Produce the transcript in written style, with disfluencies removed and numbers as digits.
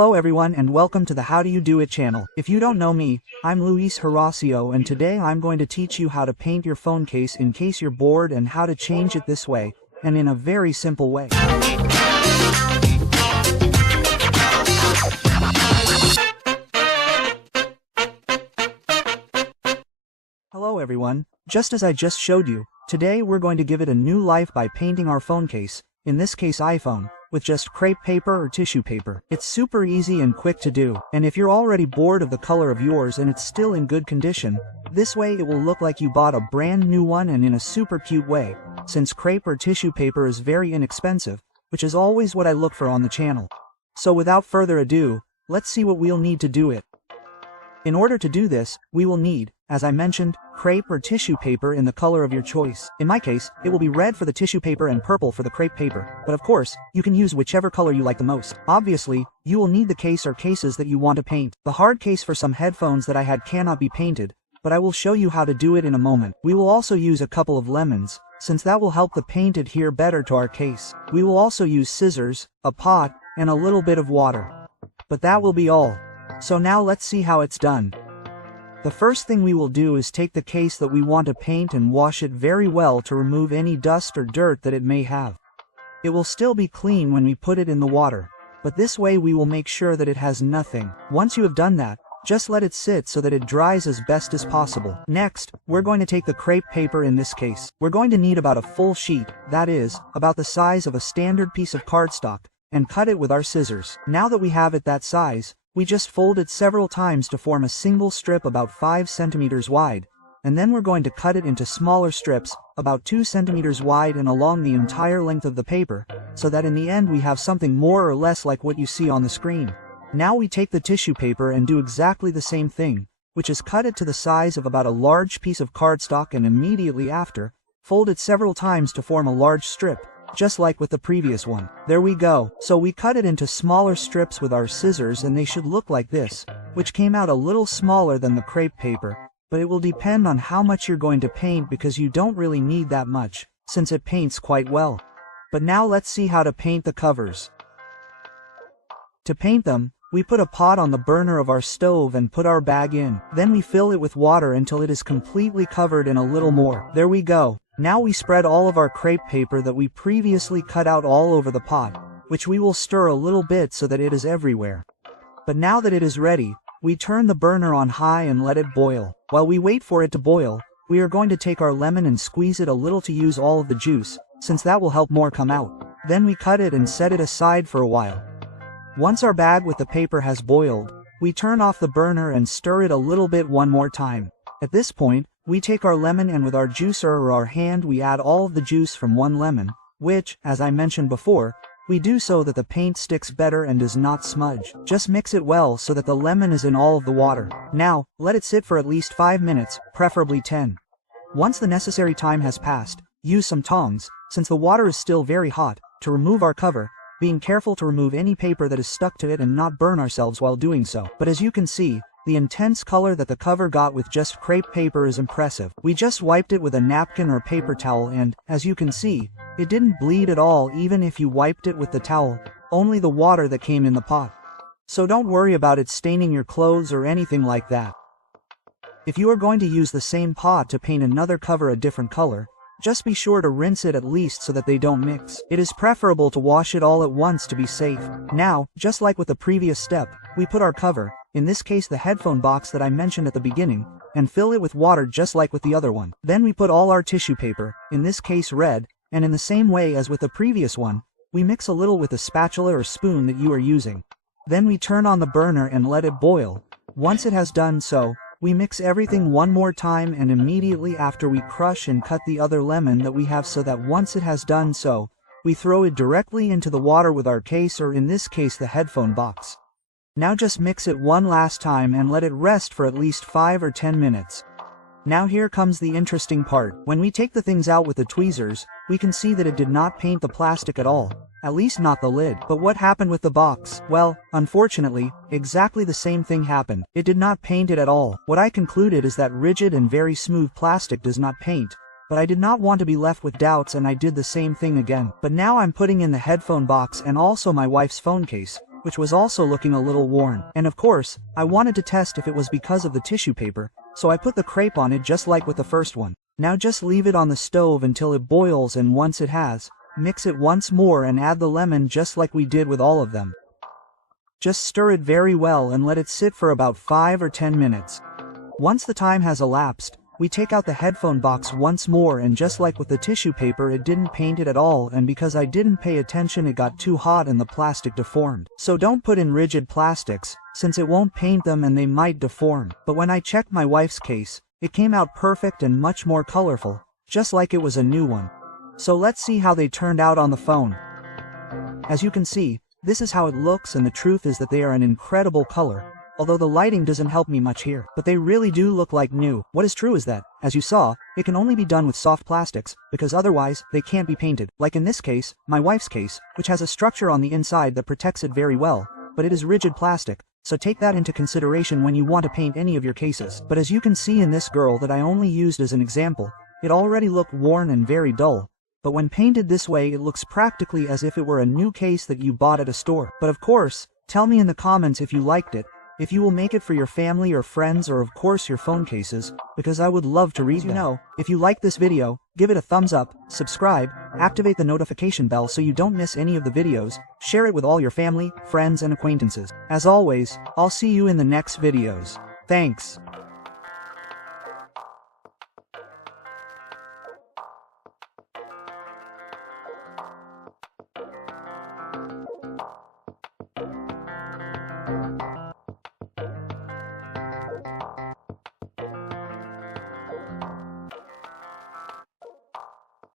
Hello everyone and welcome to the How Do You Do It channel. If you don't know me, I'm Luis Horacio and today I'm going to teach you how to paint your phone case in case you're bored and how to change it this way, and in a very simple way. Hello everyone, just as I just showed you, today we're going to give it a new life by painting our phone case, in this case iPhone, with just crepe paper or tissue paper. It's super easy and quick to do, and if you're already bored of the color of yours and it's still in good condition, this way it will look like you bought a brand new one and in a super cute way, since crepe or tissue paper is very inexpensive, which is always what I look for on the channel. So without further ado, let's see what we'll need to do it. In order to do this, we will need, as I mentioned, crepe or tissue paper in the color of your choice. In my case, it will be red for the tissue paper and purple for the crepe paper, but of course, you can use whichever color you like the most. Obviously, you will need the case or cases that you want to paint. The hard case for some headphones that I had cannot be painted, but I will show you how to do it in a moment. We will also use a couple of lemons, since that will help the paint adhere better to our case. We will also use scissors, a pot, and a little bit of water. But that will be all. So now let's see how it's done. The first thing we will do is take the case that we want to paint and wash it very well to remove any dust or dirt that it may have. It will still be clean when we put it in the water, but this way we will make sure that it has nothing. Once you have done that, just let it sit so that it dries as best as possible. Next, we're going to take the crepe paper in this case. We're going to need about a full sheet, that is, about the size of a standard piece of cardstock, and cut it with our scissors. Now that we have it that size, we just fold it several times to form a single strip about 5 centimeters wide, and then we're going to cut it into smaller strips, about 2 centimeters wide and along the entire length of the paper, so that in the end we have something more or less like what you see on the screen. Now we take the tissue paper and do exactly the same thing, which is cut it to the size of about a large piece of cardstock and immediately after, fold it several times to form a large strip, just like with the previous one. There we go. So we cut it into smaller strips with our scissors and they should look like this, which came out a little smaller than the crepe paper, but it will depend on how much you're going to paint because you don't really need that much, since it paints quite well. But now let's see how to paint the covers. To paint them, we put a pot on the burner of our stove and put our bag in. Then we fill it with water until it is completely covered and a little more. There we go. Now we spread all of our crepe paper that we previously cut out all over the pot, which we will stir a little bit so that it is everywhere. But now that it is ready, we turn the burner on high and let it boil. While we wait for it to boil, we are going to take our lemon and squeeze it a little to use all of the juice, since that will help more come out. Then we cut it and set it aside for a while. Once our bag with the paper has boiled, we turn off the burner and stir it a little bit one more time. At this point, we take our lemon and with our juicer or our hand we add all of the juice from one lemon, which, as I mentioned before, we do so that the paint sticks better and does not smudge. Just mix it well so that the lemon is in all of the water. Now, let it sit for at least 5 minutes, preferably 10. Once the necessary time has passed, use some tongs, since the water is still very hot, to remove our cover, being careful to remove any paper that is stuck to it and not burn ourselves while doing so. But as you can see, the intense color that the cover got with just crepe paper is impressive. We just wiped it with a napkin or paper towel and, as you can see, it didn't bleed at all even if you wiped it with the towel, only the water that came in the pot. So don't worry about it staining your clothes or anything like that. If you are going to use the same pot to paint another cover a different color, just be sure to rinse it at least so that they don't mix. It is preferable to wash it all at once to be safe. Now, just like with the previous step, we put our cover, in this case the headphone box that I mentioned at the beginning, and fill it with water just like with the other one. Then we put all our tissue paper, in this case red, and in the same way as with the previous one, we mix a little with the spatula or spoon that you are using. Then we turn on the burner and let it boil. Once it has done so, we mix everything one more time and immediately after we crush and cut the other lemon that we have so that once it has done so, we throw it directly into the water with our case or in this case the headphone box. Now just mix it one last time and let it rest for at least 5 or 10 minutes. Now here comes the interesting part. When we take the things out with the tweezers, we can see that it did not paint the plastic at all. At least not the lid. But what happened with the box? Well, unfortunately, exactly the same thing happened. It did not paint it at all. What I concluded is that rigid and very smooth plastic does not paint, but I did not want to be left with doubts and I did the same thing again. But now I'm putting in the headphone box and also my wife's phone case, which was also looking a little worn. And of course, I wanted to test if it was because of the tissue paper, so I put the crepe on it just like with the first one. Now just leave it on the stove until it boils, and once it has, mix it once more and add the lemon just like we did with all of them. Just stir it very well and let it sit for about 5 or 10 minutes. Once the time has elapsed, we take out the headphone box once more, and just like with the tissue paper, it didn't paint it at all, and because I didn't pay attention it got too hot and the plastic deformed. So don't put in rigid plastics, since it won't paint them and they might deform. But when I checked my wife's case, it came out perfect and much more colorful, just like it was a new one. So let's see how they turned out on the phone. As you can see, this is how it looks, and the truth is that they are an incredible color. Although the lighting doesn't help me much here, but they really do look like new. What is true is that, as you saw, it can only be done with soft plastics, because otherwise, they can't be painted. Like in this case, my wife's case, which has a structure on the inside that protects it very well, but it is rigid plastic, so take that into consideration when you want to paint any of your cases. But as you can see in this girl that I only used as an example, it already looked worn and very dull. But when painted this way, it looks practically as if it were a new case that you bought at a store. But of course, tell me in the comments if you liked it, if you will make it for your family or friends, or of course your phone cases, because I would love to read them. If you like this video, give it a thumbs up, subscribe, activate the notification bell so you don't miss any of the videos, share it with all your family, friends and acquaintances. As always, I'll see you in the next videos. Thanks.